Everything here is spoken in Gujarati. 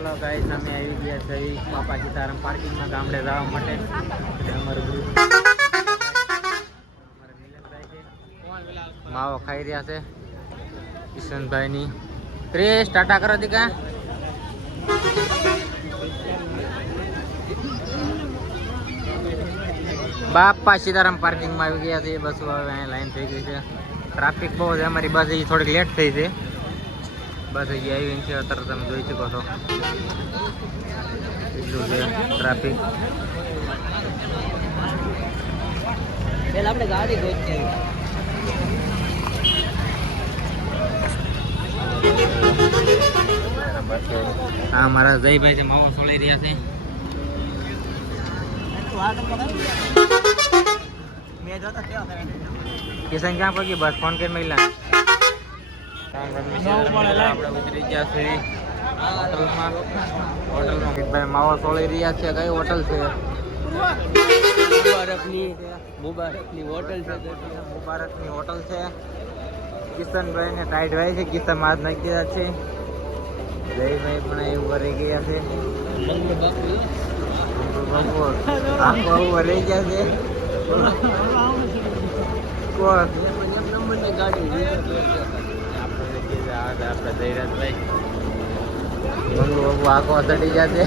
હલો ગાઈસ, અમે આવી ગયા છે બાપા સીતારામ પાર્કિંગમાં ગામડે જવા માટે. અમારું ગ્રુપ માવો ખાઈ રહ્યા છે કિશનભાઈની. ક્રેશ ટાટા કરો દીકા. બાપા સીતારામ પાર્કિંગમાં આવી ગયા છે. બસ હવે અહીંયા લાઈન થઈ ગઈ છે. ટ્રાફિક બહુ છે. અમારી બસ હજી થોડીક લેટ થઈ છે. બસ હજી આવી છે. અત્યારે તમે જોઈ શકો છો એટલું છે ટ્રાફિક. આપણે ગાડી ગોતી હા, મારા જયભાઈ છે માવો સોળી રહ્યા છે. કિશન ક્યાં પગી? બસ ફોન કરી મહિલા આપણે ઉતરી ગયા છે હોટલમાં. ભાઈ માવો સોળી રહ્યા છે. કઈ હોટલ છે? મુબારકની હોટલ છે. મુબારકની હોટલ છે. કિશનભાઈ ને ટાઈટ ભાઈ છે. કિશન માં નાખી દીધા છે. જયભાઈ પણ એવું વરી ગયા છે. આખો વરી ગયા છે. આપણે જયરાજભાઈ મંગુ બાબુ આખો ચડી ગયા છે.